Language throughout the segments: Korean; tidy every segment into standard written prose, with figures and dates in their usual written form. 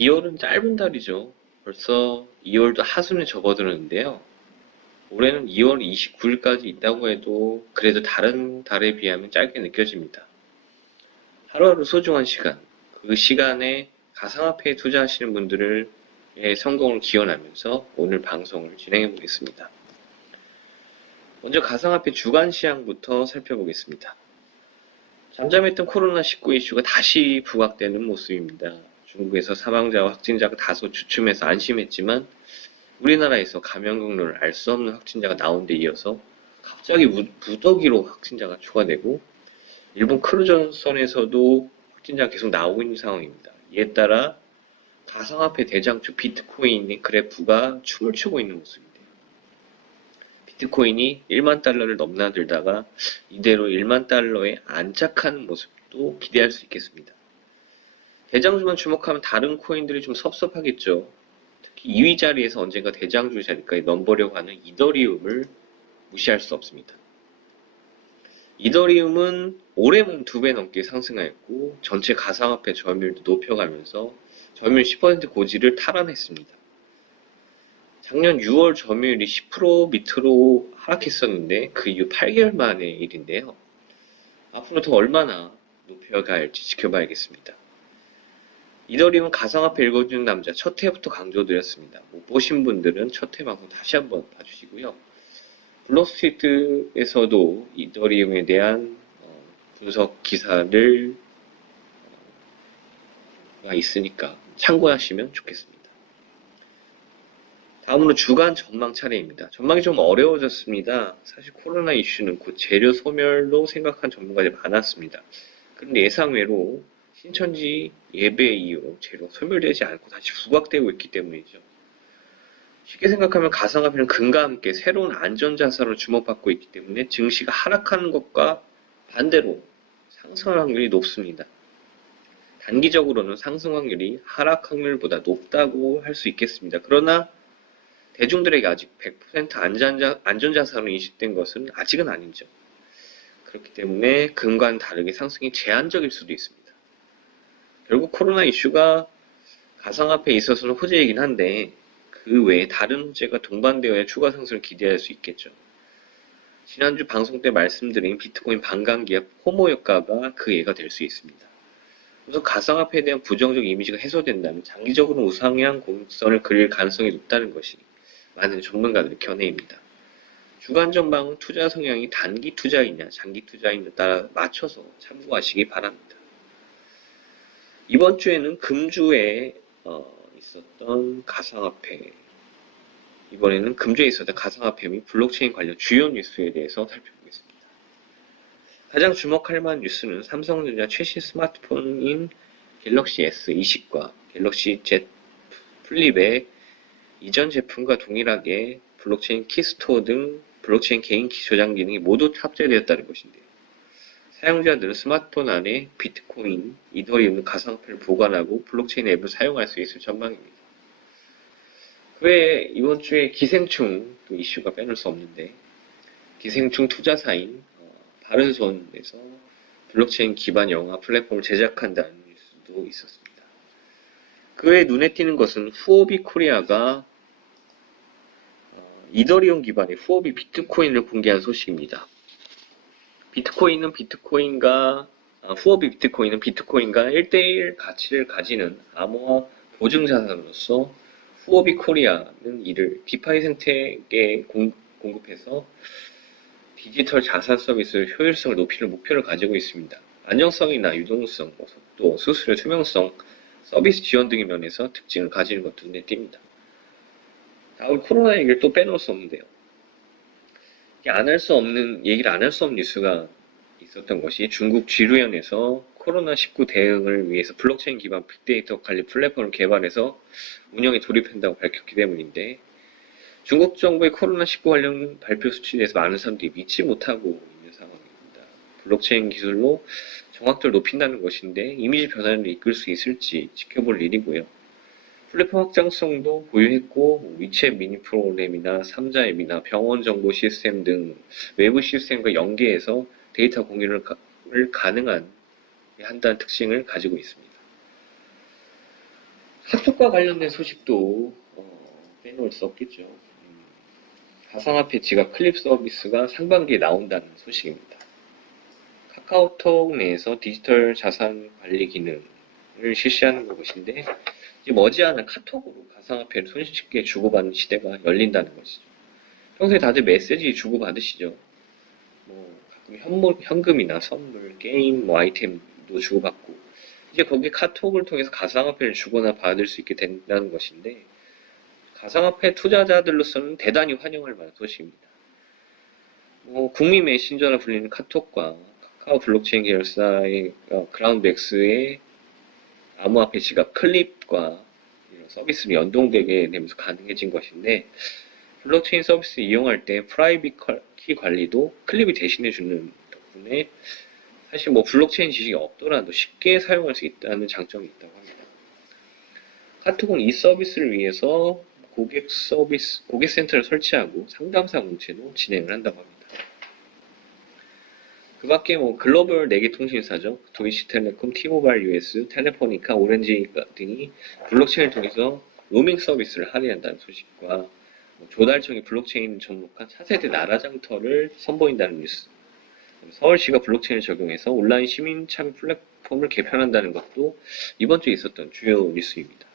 2월은 짧은 달이죠. 벌써 2월도 하순에 접어드는데요. 올해는 2월 29일까지 있다고 해도 그래도 다른 달에 비하면 짧게 느껴집니다. 하루하루 소중한 시간, 그 시간에 가상화폐에 투자하시는 분들의 성공을 기원하면서 오늘 방송을 진행해 보겠습니다. 먼저 가상화폐 주간 시황부터 살펴보겠습니다. 잠잠했던 코로나19 이슈가 다시 부각되는 모습입니다. 중국에서 사망자와 확진자가 다소 주춤해서 안심했지만 우리나라에서 감염 경로를 알 수 없는 확진자가 나온 데 이어서 갑자기 무더기로 확진자가 추가되고 일본 크루즈선에서도 확진자가 계속 나오고 있는 상황입니다. 이에 따라 가상화폐 대장주 비트코인의 그래프가 춤을 추고 있는 모습인데요. 비트코인이 1만 달러를 넘나들다가 이대로 1만 달러에 안착하는 모습도 기대할 수 있겠습니다. 대장주만 주목하면 다른 코인들이 좀 섭섭하겠죠. 특히 2위 자리에서 언젠가 대장주 자리까지 넘보려고 하는 이더리움을 무시할 수 없습니다. 이더리움은 올해만 2배 넘게 상승하였고 전체 가상화폐 점유율도 높여가면서 점유율 10% 고지를 탈환했습니다. 작년 6월 점유율이 10% 밑으로 하락했었는데 그 이후 8개월 만의 일인데요. 앞으로 더 얼마나 높여갈지 지켜봐야겠습니다. 이더리움은 가상화폐 읽어주는 남자 첫 회부터 강조드렸습니다. 못 보신 분들은 첫 회 방송 다시 한번 봐주시고요. 블록스트리트에서도 이더리움에 대한 분석 기사를 있으니까 참고하시면 좋겠습니다. 다음으로 주간 전망 차례입니다. 전망이 좀 어려워졌습니다. 사실 코로나 이슈는 곧 재료 소멸로 생각한 전문가들이 많았습니다. 그런데 예상외로 신천지 예배 이후 재료가 소멸되지 않고 다시 부각되고 있기 때문이죠. 쉽게 생각하면 가상화폐는 금과 함께 새로운 안전자산으로 주목받고 있기 때문에 증시가 하락하는 것과 반대로 상승할 확률이 높습니다. 단기적으로는 상승 확률이 하락 확률보다 높다고 할 수 있겠습니다. 그러나 대중들에게 아직 100% 안전자산으로 인식된 것은 아직은 아니죠. 그렇기 때문에 금과는 다르게 상승이 제한적일 수도 있습니다. 결국 코로나 이슈가 가상화폐에 있어서는 호재이긴 한데 그 외에 다른 호재가 동반되어야 추가 상승을 기대할 수 있겠죠. 지난주 방송 때 말씀드린 비트코인 반감기압 호모 효과가 그 예가 될 수 있습니다. 우선 가상화폐에 대한 부정적 이미지가 해소된다면 장기적으로 우상향 공선을 그릴 가능성이 높다는 것이 많은 전문가들의 견해입니다. 주간 전망 투자 성향이 단기 투자이냐 장기 투자이냐에 따라 맞춰서 참고하시기 바랍니다. 이번 주에는 금주에 있었던 가상화폐, 이번에는 금주에 있었던 가상화폐 및 블록체인 관련 주요 뉴스에 대해서 살펴보겠습니다. 가장 주목할 만한 뉴스는 삼성전자 최신 스마트폰인 갤럭시 S20과 갤럭시 Z 플립의 이전 제품과 동일하게 블록체인 키스토어 등 블록체인 개인키 저장 기능이 모두 탑재되었다는 것인데요. 사용자들은 스마트폰 안에 비트코인, 이더리움 가상화폐를 보관하고 블록체인 앱을 사용할 수 있을 전망입니다. 그 외에 이번 주에 기생충 이슈가 빼놓을 수 없는데 기생충 투자사인 바른손에서 블록체인 기반 영화 플랫폼을 제작한다는 뉴스도 있었습니다. 그 외에 눈에 띄는 것은 후오비 코리아가 이더리움 기반의 후오비 비트코인을 공개한 소식입니다. 후오비 비트코인은 비트코인과 1대1 가치를 가지는 암호화 보증자산으로서 후오비 코리아는 이를 디파이 생태계에 공급해서 디지털 자산 서비스 효율성을 높이는 목표를 가지고 있습니다. 안정성이나 유동성, 속도, 수수료, 투명성, 서비스 지원 등의 면에서 특징을 가지는 것도 눈에 띕니다. 다음 코로나 얘기를 또 빼놓을 수 없는데요. 얘기를 안 할 수 없는 뉴스가 있었던 것이 중국 지루현에서 코로나19 대응을 위해서 블록체인 기반 빅데이터 관리 플랫폼을 개발해서 운영에 돌입한다고 밝혔기 때문인데 중국 정부의 코로나19 관련 발표 수치에 대해서 많은 사람들이 믿지 못하고 있는 상황입니다. 블록체인 기술로 정확도를 높인다는 것인데 이미지 변화를 이끌 수 있을지 지켜볼 일이고요. 플랫폼 확장성도 보유했고 위챗 미니 프로그램이나 3자 앱이나 병원 정보 시스템 등 외부 시스템과 연계해서 데이터 공유를 가능한 한다는 특징을 가지고 있습니다. 카톡과 관련된 소식도 빼놓을 수 없겠죠. 가상화폐 지갑 클립 서비스가 상반기에 나온다는 소식입니다. 카카오톡 내에서 디지털 자산 관리 기능을 실시하는 것인데 이제 머지않아 카톡으로 가상화폐를 손쉽게 주고받는 시대가 열린다는 것이죠. 평소에 다들 메시지 주고받으시죠. 뭐 가끔 현금이나 선물, 게임, 뭐 아이템도 주고받고 이제 거기에 카톡을 통해서 가상화폐를 주거나 받을 수 있게 된다는 것인데 가상화폐 투자자들로서는 대단히 환영할 만한 소식입니다. 뭐 국민 메신저라 불리는 카톡과 카카오 블록체인 계열사의 그라운드엑스의 암호화폐 지갑 클립과 이런 서비스를 연동되게 되면서 가능해진 것인데 블록체인 서비스 이용할 때 프라이빗 키 관리도 클립이 대신해주는 덕분에 사실 뭐 블록체인 지식이 없더라도 쉽게 사용할 수 있다는 장점이 있다고 합니다. 카톡은 이 서비스를 위해서 고객 센터를 설치하고 상담사 공채도 진행을 한다고 합니다. 그 밖에 뭐 글로벌 4개 통신사죠. 도이치텔레콤, 티모바일 US, 텔레포니카, 오렌지 등이 블록체인을 통해서 로밍 서비스를 할인한다는 소식과 조달청이 블록체인 접목한 차세대 나라장터를 선보인다는 뉴스. 서울시가 블록체인을 적용해서 온라인 시민 참여 플랫폼을 개편한다는 것도 이번 주에 있었던 주요 뉴스입니다.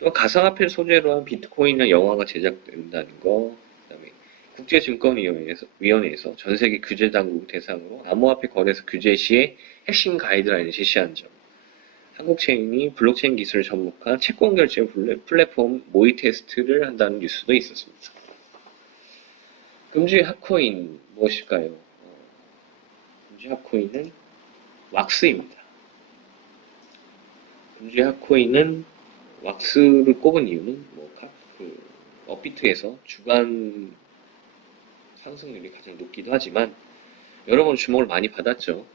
또 가상화폐를 소재로 한 비트코인이나 영화가 제작된다는 거, 그다음에 국제증권위원회에서 전 세계 규제 당국 대상으로 암호화폐 거래소 규제 시에 핵심 가이드라인을 제시한 점, 한국체인이 블록체인 기술을 접목한 채권 결제 플랫폼 모의 테스트를 한다는 뉴스도 있었습니다. 금주의 핫코인 무엇일까요? 금주의 핫코인은 왁스입니다. 금주의 핫코인은 왁스를 꼽은 이유는 업비트에서 주간 상승률이 가장 높기도 하지만 여러 번 주목을 많이 받았죠.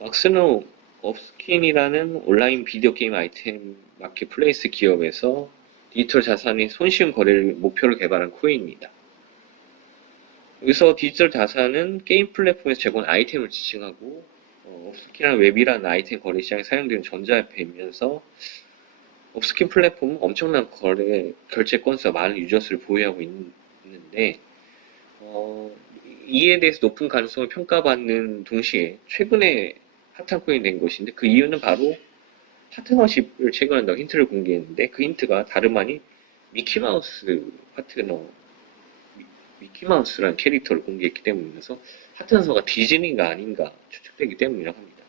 왁스는 업스킨이라는 온라인 비디오 게임 아이템 마켓플레이스 기업에서 디지털 자산의 손쉬운 거래를 목표로 개발한 코인입니다. 여기서 디지털 자산은 게임 플랫폼에서 제공한 아이템을 지칭하고 업스킨이라는 웹이라는 아이템 거래 시장에 사용되는 전자화폐이면서 업스킨 플랫폼은 엄청난 결제 건수와 많은 유저수를 보유하고 있는데 이에 대해서 높은 가능성을 평가받는 동시에 최근에 핫한 코인이 된 것인데 그 이유는 바로 파트너십을 체결한다고 힌트를 공개했는데 그 힌트가 다름 아닌 미키마우스 파트너 미키마우스라는 캐릭터를 공개했기 때문이라서 파트너가 디즈니가 아닌가 추측되기 때문이라고 합니다.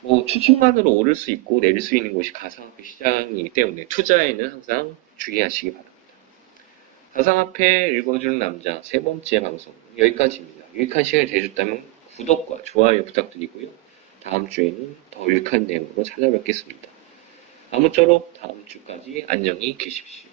뭐 추측만으로 오를 수 있고 내릴 수 있는 곳이 가상화폐 시장이기 때문에 투자에는 항상 주의하시기 바랍니다. 가상화폐 읽어주는 남자 세 번째 방송 여기까지입니다. 유익한 시간이 되셨다면 구독과 좋아요 부탁드리고요. 다음 주에는 더 유익한 내용으로 찾아뵙겠습니다. 아무쪼록 다음 주까지 안녕히 계십시오.